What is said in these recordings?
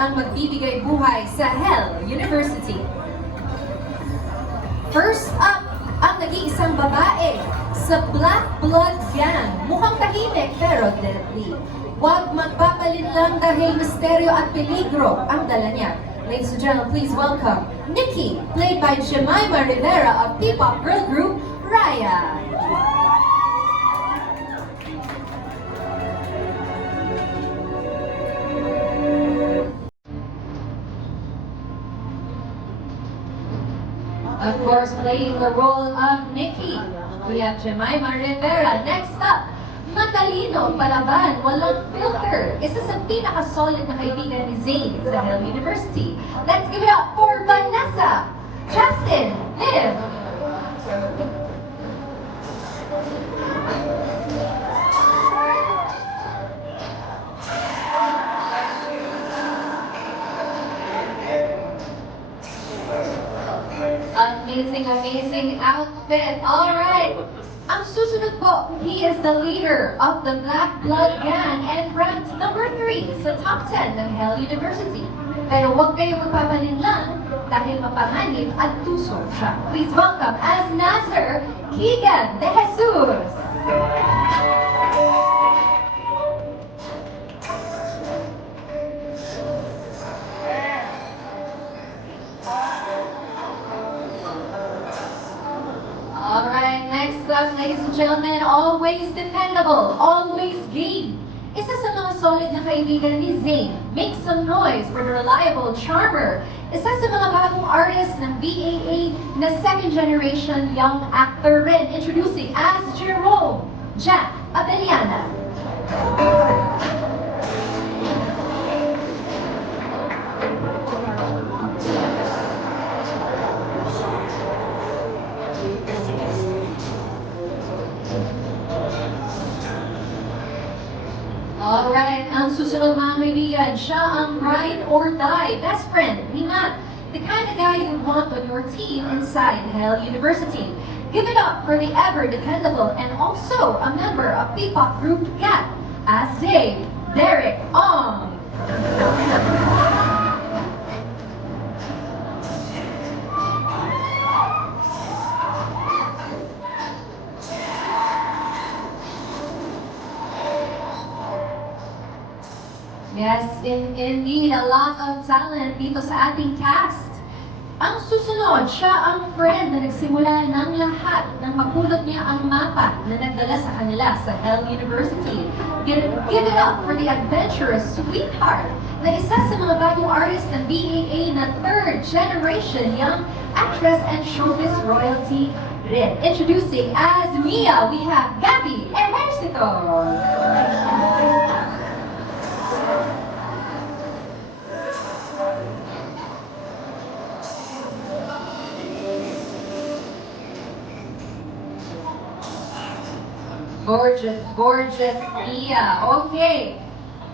ang magbibigay buhay sa Hell University. First up, ang nag-iisang babae sa Black Blood Gang. Mukhang tahimik pero deadly. Huwag magpapalit lang dahil misteryo at peligro ang dala niya. Ladies and gentlemen, please welcome Nikki, played by Jemima Rivera of P-pop girl group Raya. Of course, playing the role of Nikki, we have Jemima Rivera. Next up, matalino, palaban, walang filter. Isa sa pinaka-solid na kaibigan ni Zayn sa Hell University. Let's give it up for Vanessa, Justin, Liv. Amazing outfit. All right. Ang susunod po, he is the leader of the Black Blood Gang and ranked number 3 sa top 10 ng Hell University. Pero huwag kayong magpapalinlang dahil mapanganib at tuso siya. Please welcome as Nasser, Keegan De Jesus. Alright, next up, ladies and gentlemen, always dependable, always game. Isa sa mga solid na kaibigan ni Zayn, make some noise for the reliable charmer. Isa sa mga bagong artist ng BAA na second generation young actor rin, introducing as Jerome, Jack Abeliana. Alright, ang susunod mga kaibigan, siya ang ride or die best friend ni Matt. The kind of guy you want on your team inside Hell University. Give it up for the ever dependable and also a member of P-pop group Cat, as Dave, Derek Ong. Yes, indeed, a lot of talent dito sa ating cast. Ang susunod, siya ang friend na nagsimula ng lahat nang mapulot niya ang mapa na nagdala sa kanila sa Hell University. Give it up for the adventurous sweetheart na isa sa mga bagong artist ng BAA na third generation young actress and showbiz royalty rin. Introducing as Mia, we have Gabby Ejercito. Gorgeous Mia. Okay.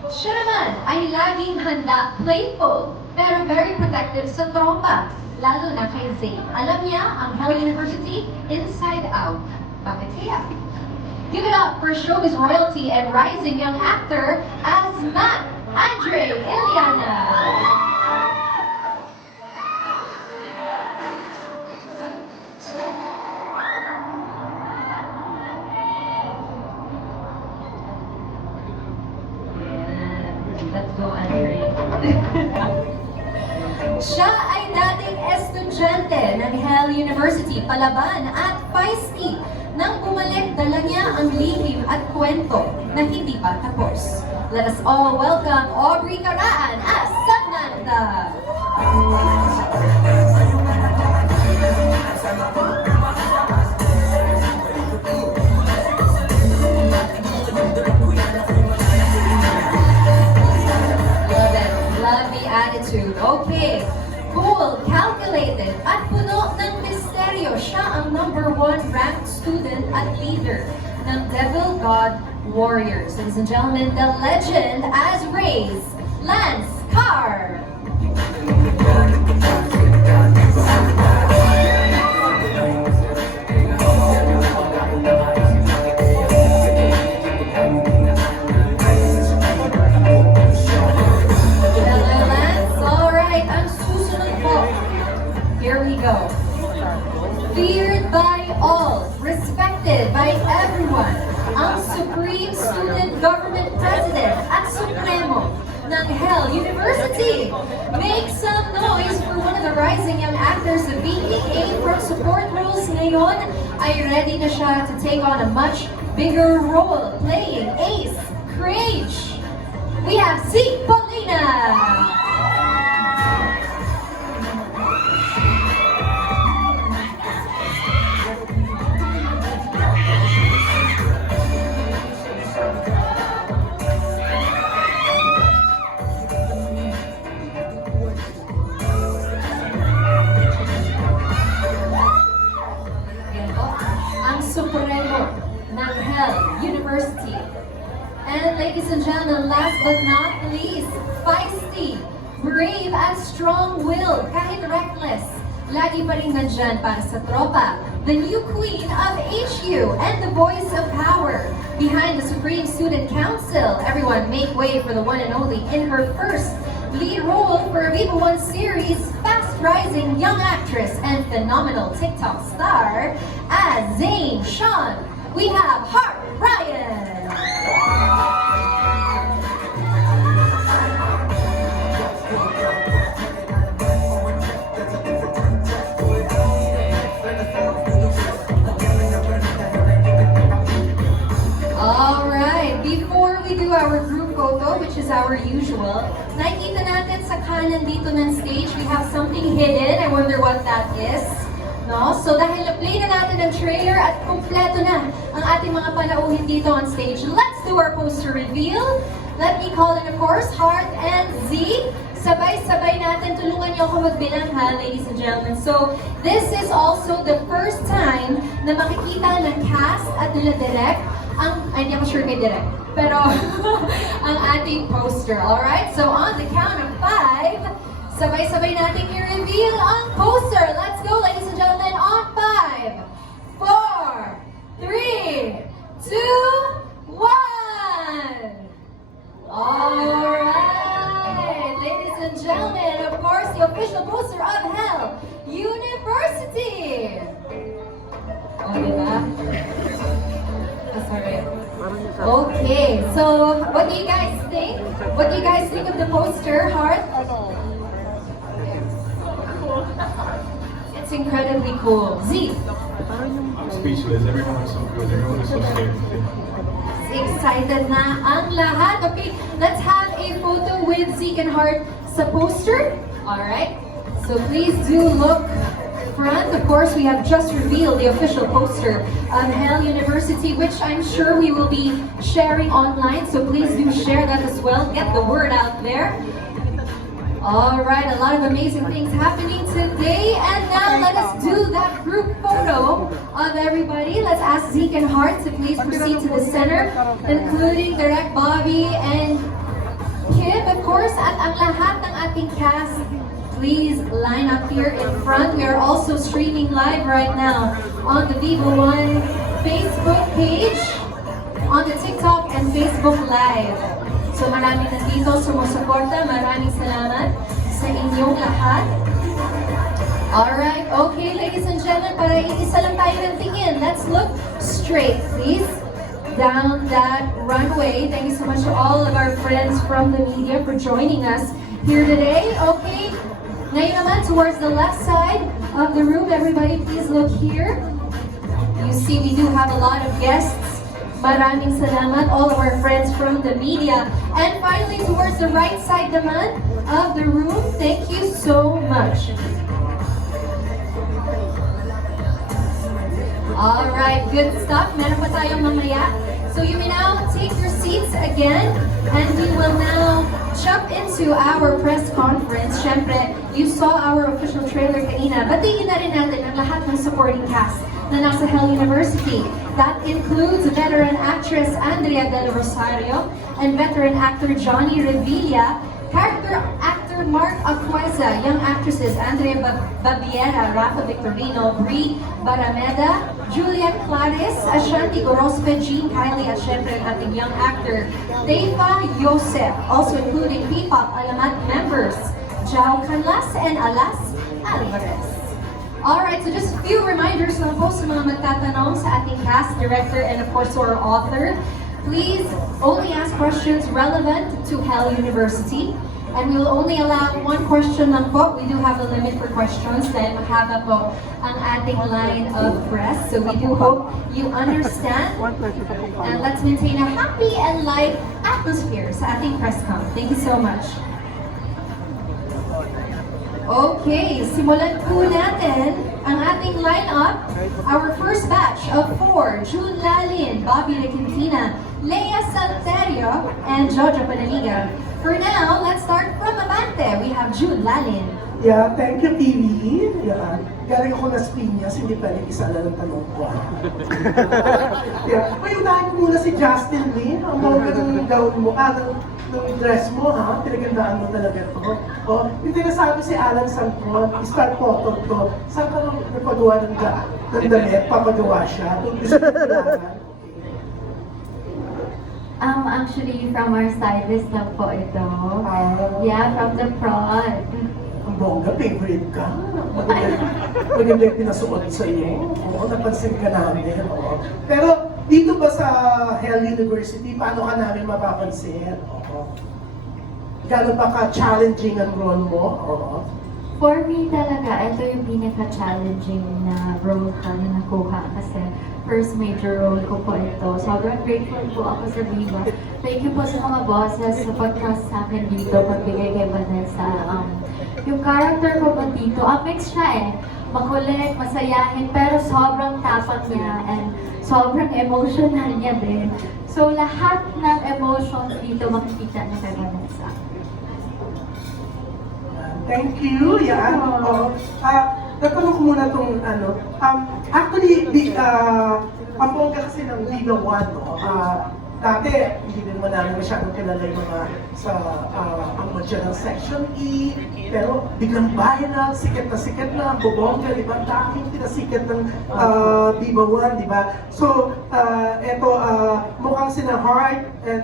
Siya naman ay laging handa, playful, pero very protective sa tropa, lalo na kay Zayn. Alam niya ang Hell University inside out. Bakit kaya? Give it up for showbiz royalty and rising young actor as Matt Andre Iliana. Let's go, Andre. Siya ay dating estudyante ng Hell University, palaban at feisty. Nang bumalik, dala niya ang lihim at kwento na hindi pa tapos. Let us all welcome Aubrey Caraan as Samantha. Love the attitude. Okay. Cool, calculated, at puno ng misteryo. Siya ang number 1 ranked student at leader ng Devil God Warriors. Ladies and gentlemen, the legend as Ray's Lance Carr. Hello, Lance. elected by everyone ang Supreme Student Government President at Supremo ng Hell University. Make some noise for one of the rising young actors of BEA from support roles ngayon ay ready na siya to take on a much bigger role playing Ace Crage. We have Zeke Paulina. Supremo ng Hell University. And ladies and gentlemen, last but not least, feisty, brave at strong-willed, kahit reckless, lagi pa rin nandyan para sa tropa, the new queen of HU and the voice of power behind the Supreme Student Council. Everyone make way for the one and only in her first lead role for a Viva One series, fast-rising young actress and phenomenal TikTok star as Zane Sean. We have Heart Ryan. All right, before we do our group photo, which is our usual, nakikita natin sa kanan dito ng stage, we have something hidden. I wonder what that is. No? So dahil na-play na natin ang trailer at kompleto na ang ating mga panauhin dito on stage, let's do our poster reveal. Let me call in, of course, Heart and Z. Sabay-sabay natin, tulungan niyo ako magbilang ha, ladies and gentlemen. So, this is also the first time na makikita ng cast at nila Direk hindi ako sure kay Direk, pero ang ating poster, alright? So, on the count of 5, sabay-sabay natin i-reveal ang poster. Let's go, ladies and gentlemen, on 5, 4, 3, 2, 1! Alright, ladies and gentlemen, of course, the official poster of Hell University! Oh, diba? Sorry. Okay, so what do you guys think? What do you guys think of the poster, Heart? It's incredibly cool. Z? I'm speechless. Everyone is so good. Everyone is so scared. Excited na ang lahat. Okay, let's have a photo with Zeke and Heart sa poster. Alright, so please do look front. Of course, we have just revealed the official poster of Hell University, which I'm sure we will be sharing online, so please do share that as well. Get the word out there. Alright, a lot of amazing things happening today, and now let us do that group photo of everybody. Let's ask Zeke and Heart to please proceed to the center, including Direct Bobby and Kim, of course, at ang lahat ng ating cast. Please line up here in front. We are also streaming live right now on the Viva One Facebook page, on the TikTok and Facebook Live. So maraming nandito sumusuporta. Maraming salamat sa inyong lahat. Alright, okay ladies and gentlemen, para isa lang tayo ng tingin. Let's look straight, please. Down that runway. Thank you so much to all of our friends from the media for joining us here today. Okay. Ngayon naman, towards the left side of the room, everybody please look here. You see we do have a lot of guests. Maraming salamat, all of our friends from the media. And finally, towards the right side naman of the room, thank you so much. Alright, good stuff. Meron pa tayong mamaya. So you may now take your seats again, and we will now jump into our press conference. Siyempre, you saw our official trailer kanina. Batiin na rin natin ang lahat ng supporting cast na nasa Hell University. That includes veteran actress Andrea Del Rosario and veteran actor Johnny Revilla, character actor Mark Aqueza, young actresses Andrea Babiera, Rafa Victorino, Brie Barameda, Juliet Claris, Ashanti Gorospe, Jean Kylie, at syempre ang ating young actor Teifa Yosef, also including P-pop Alamat members Jao Canlas and Alas Alvarez. Alright, so just a few reminders lang po sa mga magtatanong sa ating cast, director, and of course to our author. Please only ask questions relevant to Hell University. And we will only allow one question lang po. We do have a limit for questions dahil mahaba po ang ating line of press. So we do hope you understand. And let's maintain a happy and light atmosphere sa ating press con. Thank you so much. Okay, simulan po natin ang ating lineup. Our first batch of 4, June Lalin, Bobby Requintina, Lea Salterio, and Jojo Panaliga. For now, let's start from Abante. We have June Lalin. Yeah, thank you, TV. Yeah. Galing ako na Piñas, hindi pa rin isa lang ang tanong ko. Yeah. May unahin ko muna si Justin Lin. Ang mga ng gown mo, ng dress mo, ha? Pinagandaan mo talaga ito. Oh, yung tinasabi si Alan Sangkon, start photo to. Saan ka nung napagawa ng damit? Papagawa siya. Kung gusto mo kailangan. Actually, from our stylist lang po ito. Yeah, from the prod. Ang bongga, favorite ka. Maganda yung pinasuot sa iyo. Oo, napansin ka namin. Oo. Pero dito ba sa Hell University, paano ka namin mapapansin? Oo. Gano'n ba ka-challenging ang role mo? Oo. For me talaga, ito yung pinaka-challenging na role ko na nakuha kasi first major role ko po ito. Sobrang grateful po ako sa Viva. Thank you po sa mga bosses sa pag-trust sa akin dito, pagbigay kay Vanessa. Yung character ko ba dito, mix siya eh. Makulit, masayahin, pero sobrang tapat niya and sobrang emotional niya din. So lahat ng emotions dito makikita niya kay Vanessa. Thank you. Yan. Oo. Natanong ko muna itong ano. Actually, ang bongga kasi ng Viva One, no? Dati, hindi naman namin masyadong kilala yung mga sa ang madya ng Section E. Pero biglang viral, sikat na, bubongga, di ba? Daming pinasikat ng Viva One, di ba? So, eto, mukhang sina Heart and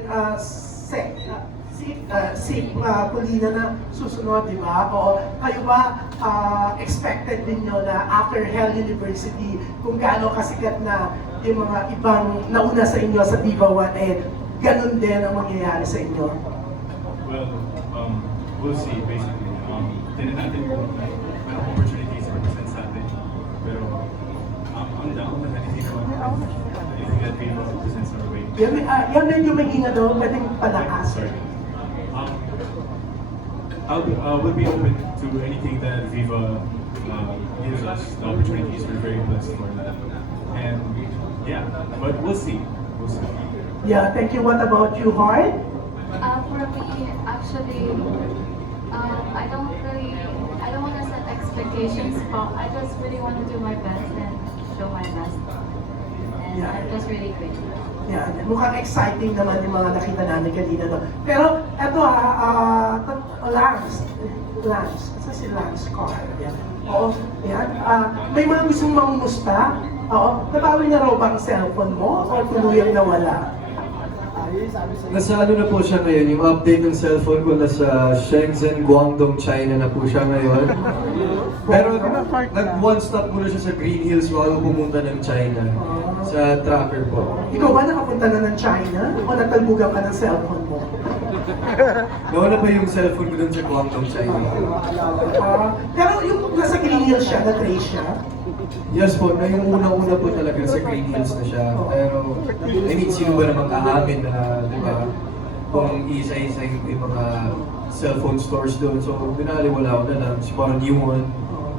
si Polina na susunod, di ba? O kayo ba expected din nyo na after Hell University, kung gaano kasikat na yung mga ibang nauna sa inyo sa Viva One, ganun din ang mangyayari sa inyo? Well, we'll see, basically. Tinan natin kung anong opportunities represent sa atin. Pero, ang down na anything that people represents our way. Yan medyo may hinga daw, pwedeng palakas. Sorry. We'll be open to anything that Viva gives us, the opportunities. We're very blessed for that. And yeah, but we'll see. We'll see. Yeah, thank you. What about you, Heart? For me, actually, I don't want to set expectations, but I just really want to do my best and show my best. And Yeah. I'm just really grateful. Yan, mukhang exciting naman yung mga nakita namin kanina doon. Pero eto Lance, asa si Lance Carr? Yan. Oo, yan. May mga gustong mangumusta? Oo, nabawi na raw ba ang cellphone mo? O tuluyang nawala? Nasa ano na po siya ngayon, yung update ng cellphone ko nasa Shenzhen, Guangdong, China na po siya ngayon. Pero nag-one stop muna siya sa Green Hills bago pumunta ng China. Sa tracker po. Ikaw ba nakapunta na ng China? O nagtalbugan ka ng cellphone mo? Nawala pa yung cellphone ko dun sa Guangdong, China. Pero yung nasa Green Hills siya, na-trace siya? Yes po, na yung unang-una po talaga sa Green Hills na siya. Pero, I mean, sino ba namang aamin na, di ba, kung isa-isa yung mga cellphone stores doon. So, binaliwala ko na lang, so parang new one.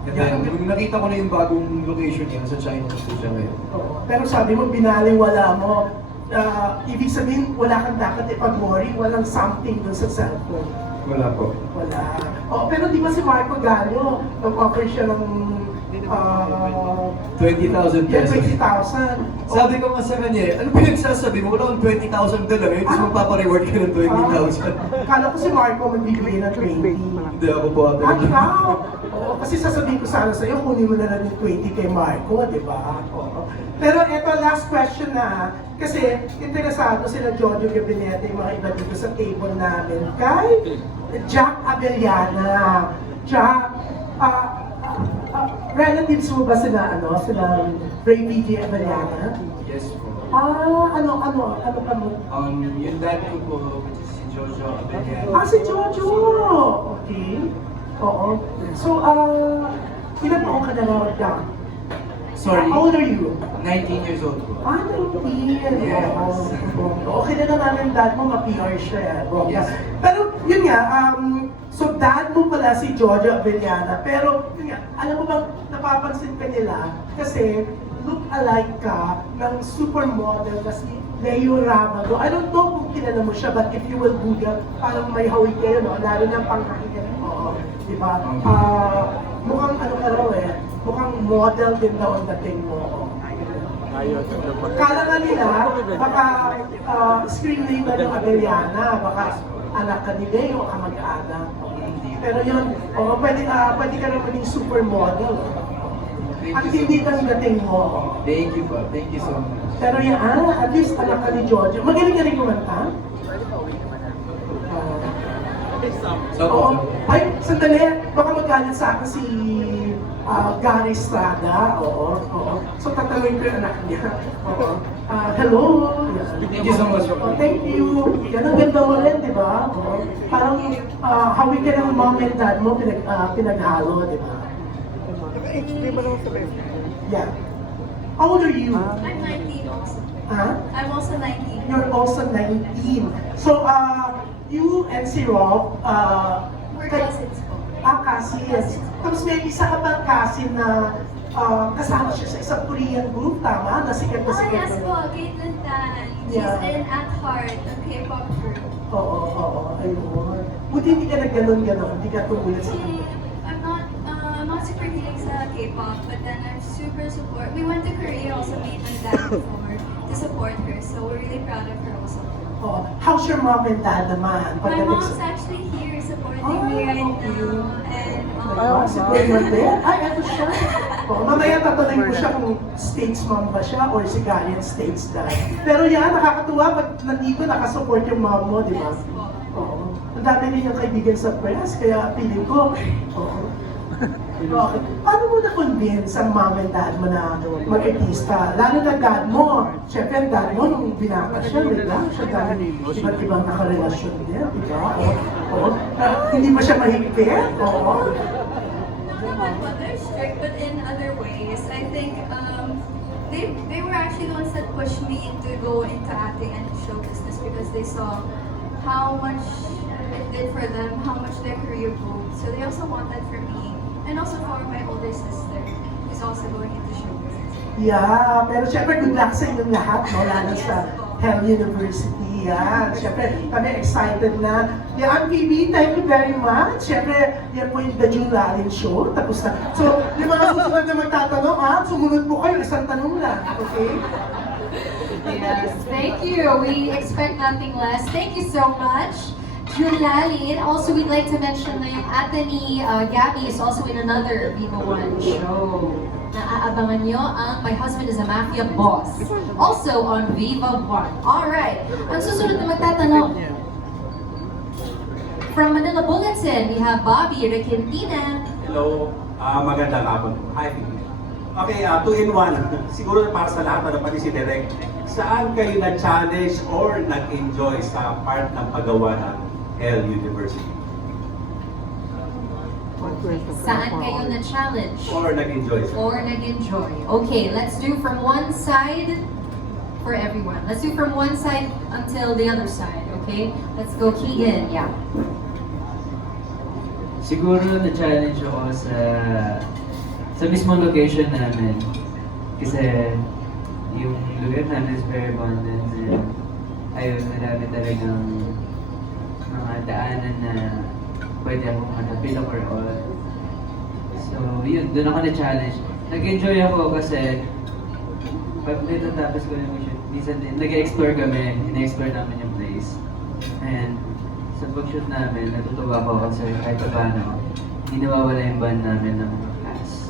And then, nung nakita ko na yung bagong location niya, sa China po siya ngayon. Pero sabi mo, binaliwala mo. Ibig sabihin, wala kang dapat ipag-worry, walang something dun sa cellphone. Wala po. Wala. Pero di ba si Marco Gallo, nag-offer siya ng 20,000 pesos. 20,000. Sabi ko nga sa kanya, ano ba yung sasabi mo? Wala akong 20,000 doon eh, tapos magpapareward ka ng 20,000. Kala ko si Marco magbibigay ng 20. Hindi ako po ate. Ikaw? Oo, kasi sasabihin ko sana sa'yo, kunin mo na lang yung 20 kay Marco, di ba? Oo. Pero eto, last question na. Kasi interesado sila Jojo Gabinete, yung mga iba dito sa table namin. Kay Jack Abellana. Jack, relatives mo ba sila, sila Ray PJ Abellana? Yes po. Ano ka mo? Yung dad ko po, which is si Jojo Abellana. Si Jojo! Okay. Oo. So, ilan taong ka na lang ka? Sorry, How old are you? 19 years old po. 19. Yes. Okay na namin dad mo, ma-PR siya. Yes. Pero yun nga, so dad mo pala si Jojo Abellana. Pero yun nga, alam mo bang napapansin ka nila? Kasi look alike ka ng supermodel na si Leo Ramago. I don't know kung kilala mo siya, but if you will Google, parang may hawig kayo, no? Lalo ng pangkahigan. Oo, di ba? Mukhang ano ka raw mukhang model din daw ang dating mo. Kala nga nila, baka screen name na ng Abellana, baka anak ka ni Leo, kamag-anak. Pero yun, pwede ka rin maging supermodel. At hindi kang dating mo. Thank you po. Thank you so much. Pero yan, at least anak ka ni Jojo. Magaling ka rin kumanta? Oo. Ay, sandali. Baka magalit sa akin si Gary Estrada. Oo. So, tatanungin ko yung anak niya. Oo. Hello. Thank you so much. Thank you. Yan ang ganda mo rin, di ba? Oo. Parang hawig ka ng mom and dad mo pinaghalo, di ba? Yeah. How old are you? I'm 19 also. Huh? I'm also 19. You're also 19. So, you and si Rob, We're cousins po. cousins. Tapos may isa ka bang cousin na kasama siya sa isang Korean group, tama? Nasikat na Oh, sikat yes na. po, Caitlin Tan. She's Yeah. in At Heart, a K-pop group. Oo, ayun. Buti hindi ka nagganon-ganon, hindi ka tumulit sa I'm not super hilig sa K-pop, but then I'm super support. We went to Korea also meet my dad before to support her, so we're really proud of her also. How's your mom and dad naman? My Pagdating mom's sa... actually here supporting Ah, me right okay. now, and Si Bernard din? Ay, eto siya. Mamaya tatanungin ko siya kung States mom ba siya or si Galian States dad. Pero yan, nakakatuwa pag nandito nakasupport yung mom mo, di ba? yes po. Oo. Ang dami rin yung kaibigan sa press, kaya feeling ko, oo. Okay. Paano mo na-convince ang mom and dad mo na mag-artista? Lalo na dad mo. Siyempre, ang dad mo, nung binaka siya, bigla siya dahil iba't ibang nakarelasyon din, di ba? Oo. Hindi ba siya mahigpit? Oo. Naman po, they're strict, but in other ways. I think they were actually the ones that pushed me to go into acting and show business because they saw how much it did for them, how much their career grew. So they also want that for me. And also for my older sister, who's also going into show business. Yeah, pero syempre good luck sa inyong lahat, no? Lalo sa Hell University, yan. Syempre, kami excited na. Yan, PB, thank you very much. Syempre, yan po yung The June Lalin Show. Tapos na. So, yung mga susunod na magtatanong, sumunod po kayo, isang tanong lang, okay? Yes, thank you. We expect nothing less. Thank you so much, June Lalin. Also, we'd like to mention na yung ate ni Gabby is also in another Viva One show. Naaabangan nyo ang My Husband is a Mafia Boss. Also on Viva One. Alright, ang susunod na magtatanong. From Manila Bulletin, we have Bobby Requintina. Hello, magandang hapon. Hi, Phoebe. Okay, 2-in-1. Siguro para sa lahat, pati si Derek. Saan kayo na-challenge or nag-enjoy sa part ng paggawa ng Hell University? Saan kayo na-challenge? Or nag-enjoy? Or nag-enjoy? Okay, let's do from one side for everyone. Let's do from one side until the other side, okay? Let's go Keegan, yeah. Siguro na-challenge ako sa mismong location namin. Kasi yung lugar namin is very abundant and ayun, marami talagang mga daanan na pwede akong hanapin or all. So yun, doon ako na-challenge. Nag-enjoy ako kasi pag natatapos ko yung shoot, minsan din, nag-explore kami, ina-explore namin yung place. And sa pag-shoot namin, natutuwa ako kasi kahit pa paano, hindi nawawala yung band namin ng mga cast.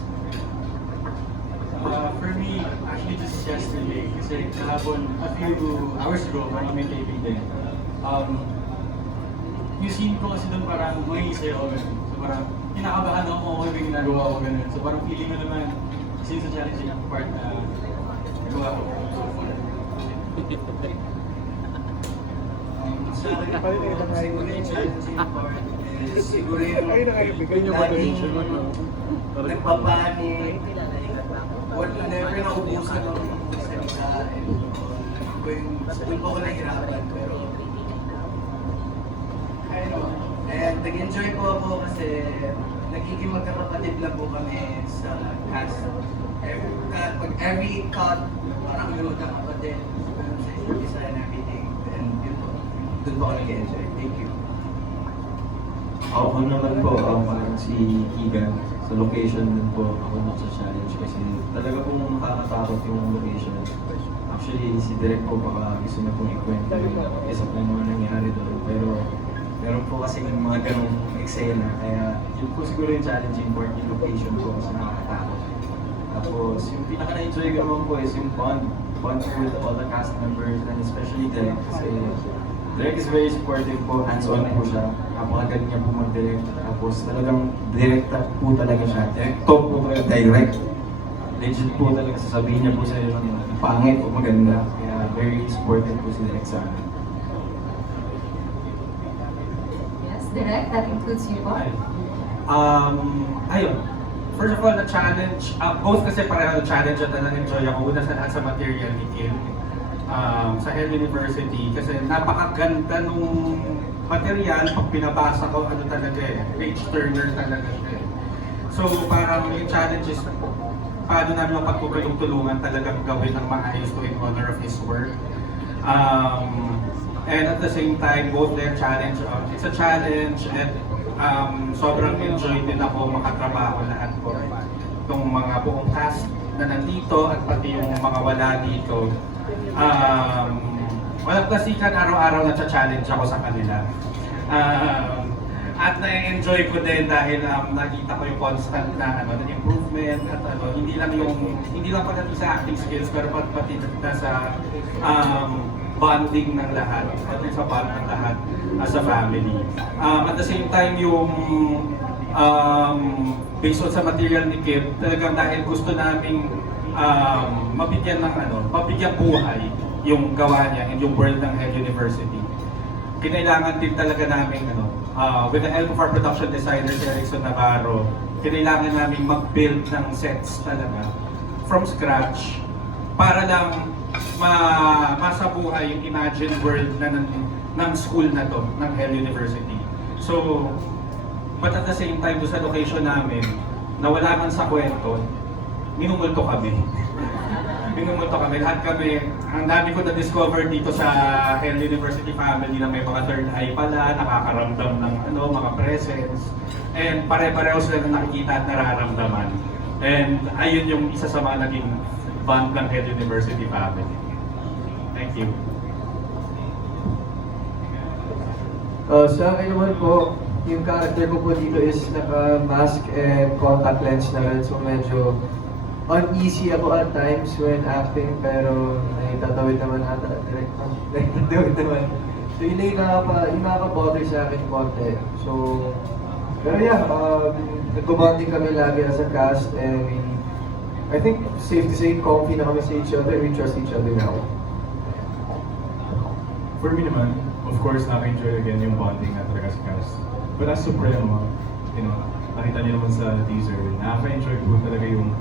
For me, actually just yesterday, kasi kahapon, a few hours ago, parang may taping din. Yung scene ko kasi doon parang may isayaw ako. So parang kinakabahan ako kung ano yung ginagawa ko ganun. So parang feeling ko naman, since sa challenging part na nagawa ko. So fun. Sa akin po, siguro yung challenging part is siguro yung laging nagpapanik, never naubusan ng salita. Doon po ako nahihirapan, pero and nag-enjoy po ako kasi nagiging magkakapatid lang po kami sa cast. Pag every cut, parang kami magkakapatid sa isa't isa and everything. And yun po, doon po ako nag-enjoy. Thank you. Ako naman po, si Keegan, sa location din po ako nagsa-challenge kasi talaga pong nakakatakot yung location. Actually, si Direk po baka gusto na pong ikwento yung isa pong mga nangyari doon. Pero meron po kasi mga ganong eksena, kaya yun po siguro yung challenging part, yung location po kasi nakakatakot. Tapos yung pinaka-na-enjoy ko naman po is yung bond with all the cast members and especially Direk kasi Direk is very supportive po, hands-on po siya. Napakagaling niya po mag-direct. Tapos talagang director po talaga siya. Talk po talaga direct. Legit po talaga sasabihin niya po sa iyo ng pangit o maganda. Kaya very supportive po si Direk sa amin. Yes, direct. That includes you, Bob. Ayun. First of all, the challenge, both kasi pareho na challenge at na-enjoy ako. Una sa lahat sa material ni Kim. Sa Hell University kasi napakaganda nung material. Pag pinabasa ko, ano talaga page turner talaga siya. So parang yung challenge is paano namin mapagtutulong-tulungan talagang gawin ng maayos to in honor of his work. And at the same time, both their challenge, it's a challenge and sobrang enjoy din ako makatrabaho lahat ko. Itong mga buong cast na nandito at pati yung mga wala dito. Walang klasikan, araw-araw na challenge ako sa kanila. At na-enjoy ko din dahil nakita ko yung constant na improvement at hindi lang pagdating sa acting skills pero pati na sa bonding ng lahat, pati sa bond ng lahat as a family. At the same time yung based on sa material ni Kim, talagang dahil gusto naming mabigyan buhay yung gawa niya and yung world ng Hell University. Kinailangan din talaga namin with the help of our production designer si Erickson Navarro, kinailangan namin mag-build ng sets talaga from scratch para lang masabuhay yung imagined world na ng school na to, ng Hell University. So, but at the same time, doon sa location namin, na wala man sa kwento, minumulto kami. Minumulto kami. Lahat kami, ang dami ko na-discover dito sa Hell University family na may mga third eye pala, nakakaramdam ng mga presence. And pare-pareho sila na nakikita at nararamdaman. And ayun yung isa sa mga naging bond ng Hell University family. Thank you. Sa akin naman po, yung character ko po dito is naka-mask and contact lens na rin. So medyo uneasy ako at times when acting, pero naitatawid naman ata. Naitatawid naman. So yun yung nakaka-bother sa akin konti. So, pero yeah, nag-bonding kami lagi as a cast and I think safe to say, comfy na kami sa each other, we trust each other now. For me naman, of course, naka-enjoy again yung bonding na talaga sa cast. But as Supremo, nakita niyo naman sa teaser, nakaka-enjoy po talaga yung,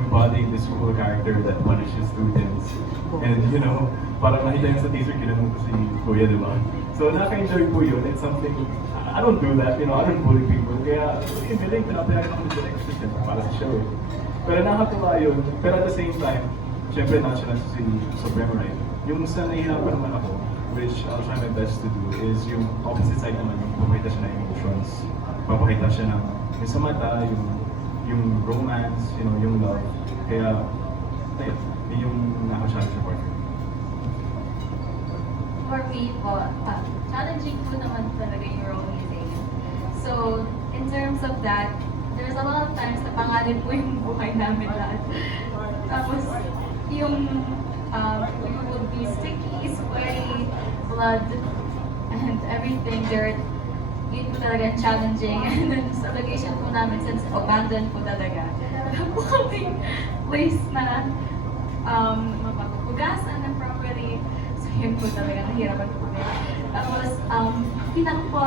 embodying this cool character that punishes students. And, parang nakita niyo sa teaser, kinamot ko si Kuya, di ba? So, nakaka-enjoy po yun. It's something, I don't do that, I don't bully people. Kaya, yung galing, pinapayagan ako ng direction para sa show. Pero nakakatuwa yun. Pero at the same time, syempre nonchalant si Supremo, right? Yung sa nahihirapan naman ako, which I'll try my best to do, is yung opposite side naman, yung papakita siya ng emotions. Papakita siya ng yung sa mata, yung romance, yung love. Kaya, ayun, yun yung nakachallenge part. For me po, challenging po naman talaga yung role ni Zane. So, in terms of that, there's a lot of times na pangalan po yung buhay namin lahat. Tapos, yung we would be sticky, sweaty, blood, and everything, dirt. yun po talaga challenging. And then sa location po namin, since abandoned po talaga, wala po kami place na mapapapugasan na properly. So yun po talaga, nahirapan po kami. Tapos, pinaka po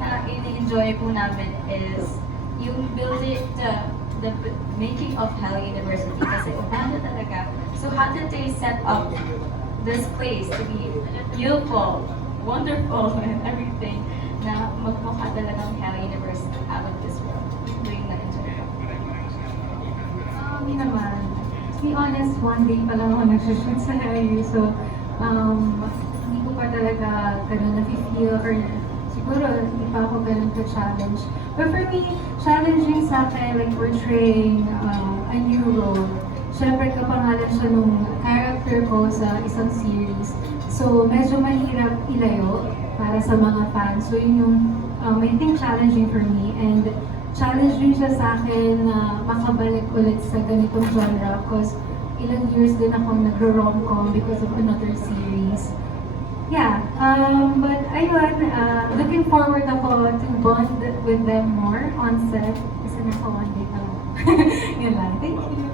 na ini-enjoy po namin is yung building, the making of Hell University kasi abandoned talaga. So how did they set up this place to be beautiful, wonderful, and everything na magmukha talagang Hell University out of this world. Doing na enjoy ko. Yun naman. To be honest, one day pa lang ako nag-shoot sa LU. So, hindi ko pa talaga ganun na-feel or siguro hindi pa ako ganun ka-challenge. But for me, challenging sa akin, like portraying a new role. Siyempre, kapangalan siya nung character ko sa isang series. So, medyo mahirap ilayo para sa mga fans. So, yun yung I think challenging for me. And challenging siya sa akin na makabalik ulit sa ganitong genre because ilang years din akong nagro-rom-com because of another series. Yeah, but ayun, looking forward ako to bond with them more on set kasi naka one day pa lang. Yun lang. Thank you.